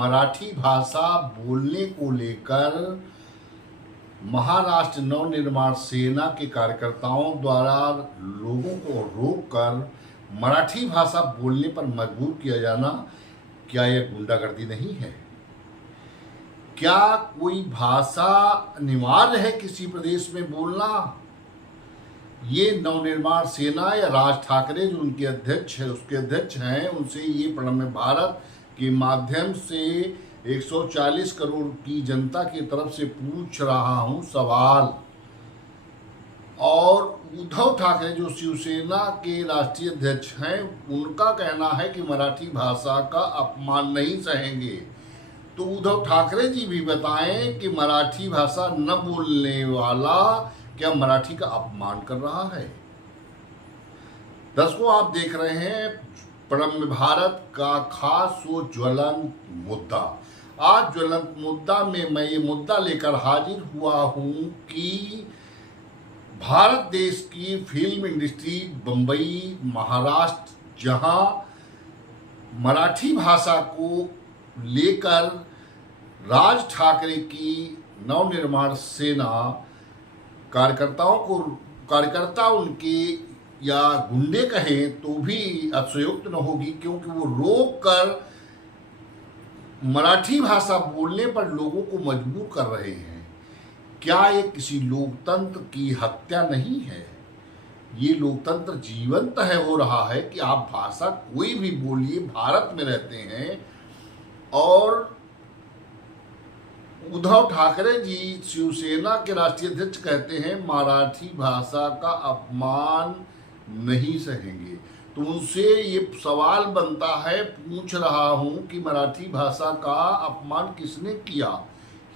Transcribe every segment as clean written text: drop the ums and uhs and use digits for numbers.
मराठी भाषा बोलने को लेकर महाराष्ट्र नवनिर्माण सेना के कार्यकर्ताओं द्वारा लोगों को रोककर मराठी भाषा बोलने पर मजबूर किया जाना, क्या यह गुंडागर्दी नहीं है? क्या कोई भाषा अनिवार्य है किसी प्रदेश में बोलना? ये नवनिर्माण सेना या राज ठाकरे जो उनके अध्यक्ष है, उसके अध्यक्ष हैं, उनसे ये प्रणम्य भारत के माध्यम से 140 करोड़ की जनता की तरफ से पूछ रहा हूं सवाल। और उद्धव ठाकरे जो शिवसेना के राष्ट्रीय अध्यक्ष हैं, उनका कहना है कि मराठी भाषा का अपमान नहीं सहेंगे। तो उद्धव ठाकरे जी भी बताएं कि मराठी भाषा न बोलने वाला क्या मराठी का अपमान कर रहा है? दर्शकों, आप देख रहे हैं प्रणम्य भारत का खास वो ज्वलंत मुद्दा। आज ज्वलंत मुद्दा में मैं ये मुद्दा लेकर हाजिर हुआ हूं कि भारत देश की फिल्म इंडस्ट्री बम्बई, महाराष्ट्र, जहां मराठी भाषा को लेकर राज ठाकरे की नवनिर्माण सेना कार्यकर्ता उनके या गुंडे कहें तो भी अतिशयोक्त न होगी, क्योंकि वो रोक कर मराठी भाषा बोलने पर लोगों को मजबूर कर रहे हैं। क्या ये किसी लोकतंत्र की हत्या नहीं है? ये लोकतंत्र जीवंत है, हो रहा है कि आप भाषा कोई भी बोलिए, भारत में रहते हैं। और उद्धव ठाकरे जी शिवसेना के राष्ट्रीय अध्यक्ष कहते हैं मराठी भाषा का अपमान नहीं सहेंगे। तो उनसे ये सवाल बनता है, पूछ रहा हूं कि मराठी भाषा का अपमान किसने किया?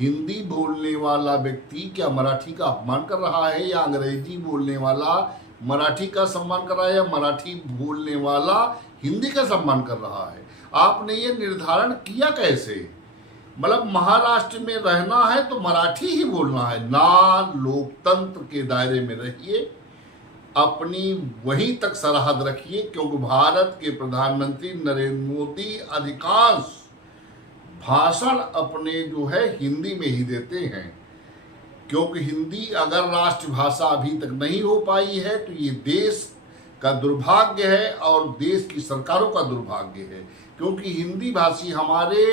हिंदी बोलने वाला व्यक्ति क्या मराठी का अपमान कर रहा है, या अंग्रेजी बोलने वाला मराठी का सम्मान कर रहा है, या मराठी बोलने वाला हिंदी का सम्मान कर रहा है? आपने ये निर्धारण किया कैसे? मतलब महाराष्ट्र में रहना है तो मराठी ही बोलना है ना? लोकतंत्र के दायरे में रहिए, अपनी वहीं तक सरहद रखिए, क्योंकि भारत के प्रधानमंत्री नरेंद्र मोदी अधिकांश भाषण अपने जो है हिंदी में ही देते हैं। क्योंकि हिंदी अगर राष्ट्रभाषा अभी तक नहीं हो पाई है तो ये देश का दुर्भाग्य है और देश की सरकारों का दुर्भाग्य है। क्योंकि हिंदी भाषी हमारे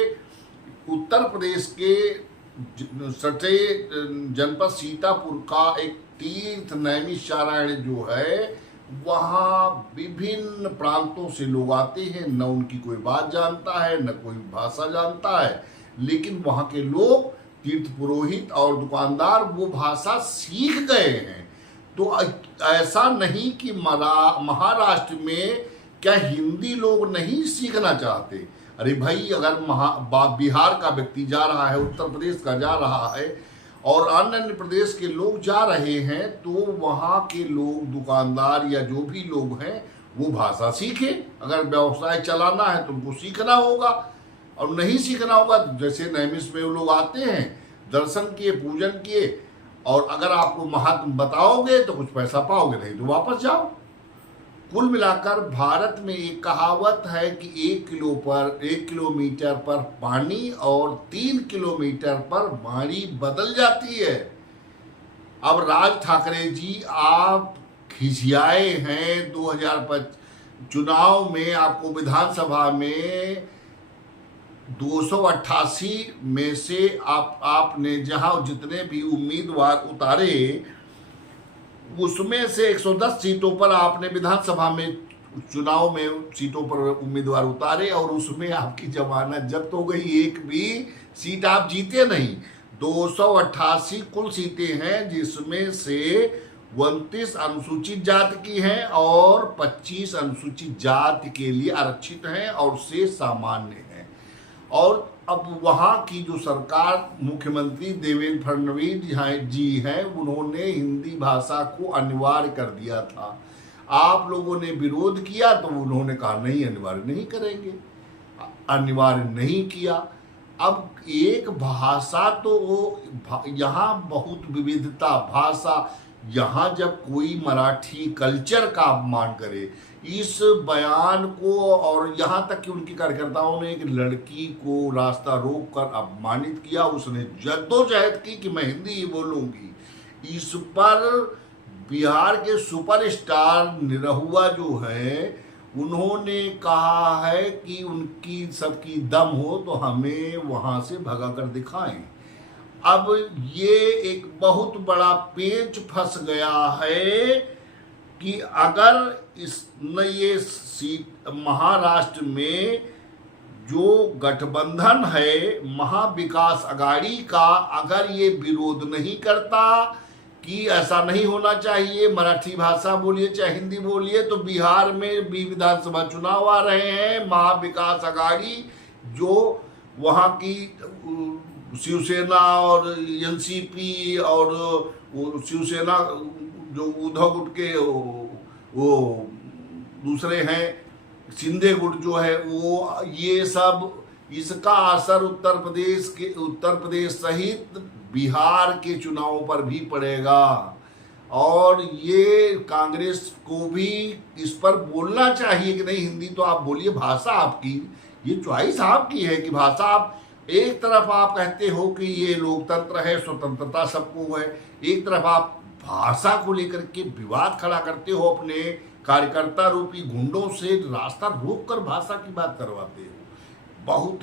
उत्तर प्रदेश के सटे जनपद सीतापुर का एक तीर्थ नैमिषारण्य जो है, वहाँ विभिन्न प्रांतों से लोग आते हैं, न उनकी कोई बात जानता है, न कोई भाषा जानता है, लेकिन वहाँ के लोग, तीर्थ पुरोहित और दुकानदार, वो भाषा सीख गए हैं। तो ऐसा नहीं कि महाराष्ट्र में क्या हिंदी लोग नहीं सीखना चाहते? अरे भाई, अगर बिहार का व्यक्ति जा रहा है, उत्तर प्रदेश का जा रहा है और अन्य प्रदेश के लोग जा रहे हैं, तो वहाँ के लोग, दुकानदार या जो भी लोग हैं, वो भाषा सीखें। अगर व्यवसाय चलाना है तो उनको सीखना होगा, और नहीं सीखना होगा तो जैसे नैमिष में वो लोग आते हैं, दर्शन किए, पूजन किए, और अगर आपको महात्म बताओगे तो कुछ पैसा पाओगे, नहीं तो वापस जाओ। कुल मिलाकर भारत में एक कहावत है कि 1 किलोमीटर पर पानी और 3 किलोमीटर पर वाणी बदल जाती है। अब राज ठाकरे जी, आप खिसियाए हैं 2005 चुनाव में, आपको विधानसभा में 288 में से आपने जहां जितने भी उम्मीदवार उतारे, उसमें से 110 सीटों पर आपने विधानसभा में चुनाव में सीटों पर उम्मीदवार उतारे, और उसमें आपकी जमानत जब्त हो गई। एक भी सीट आप जीते नहीं। 288 कुल सीटें हैं, जिसमें से 29 अनुसूचित जाति की हैं और 25 अनुसूचित जाति के लिए आरक्षित हैं और से सामान्य हैं। और अब वहाँ की जो सरकार, मुख्यमंत्री देवेंद्र फडणवीस जी हैं, उन्होंने हिंदी भाषा को अनिवार्य कर दिया था। आप लोगों ने विरोध किया तो उन्होंने कहा नहीं, अनिवार्य नहीं करेंगे, अनिवार्य नहीं किया। अब एक भाषा तो वो यहाँ बहुत विविधता भाषा, यहाँ जब कोई मराठी कल्चर का अपमान करे, इस बयान को, और यहाँ तक कि उनके कार्यकर्ताओं ने एक लड़की को रास्ता रोक कर अपमानित किया, उसने जद्दोजहद की कि मैं हिंदी ही बोलूँगी। इस पर बिहार के सुपरस्टार निरहुआ जो है, उन्होंने कहा है कि उनकी सबकी दम हो तो हमें वहाँ से भगा कर दिखाएं। अब ये एक बहुत बड़ा पेच फंस गया है कि अगर इस न ये सीट महाराष्ट्र में जो गठबंधन है महाविकास अघाड़ी का, अगर ये विरोध नहीं करता कि ऐसा नहीं होना चाहिए, मराठी भाषा बोलिए चाहे हिंदी बोलिए, तो बिहार में भी विधानसभा चुनाव आ रहे हैं। महाविकास अघाड़ी जो वहाँ की शिवसेना और एनसीपी और वो शिवसेना जो उद्धव गुट के वो दूसरे हैं शिंदे गुट जो है, वो ये सब, इसका असर उत्तर प्रदेश सहित बिहार के चुनावों पर भी पड़ेगा। और ये कांग्रेस को भी इस पर बोलना चाहिए कि नहीं, हिंदी तो आप बोलिए, भाषा आपकी, ये चॉइस आपकी है कि भाषा आप, एक तरफ आप कहते हो कि ये लोकतंत्र है, स्वतंत्रता सबको है, एक तरफ आप भाषा को लेकर के विवाद खड़ा करते हो, अपने कार्यकर्ता रूपी गुंडों से रास्ता रोक कर भाषा की बात करवाते हो। बहुत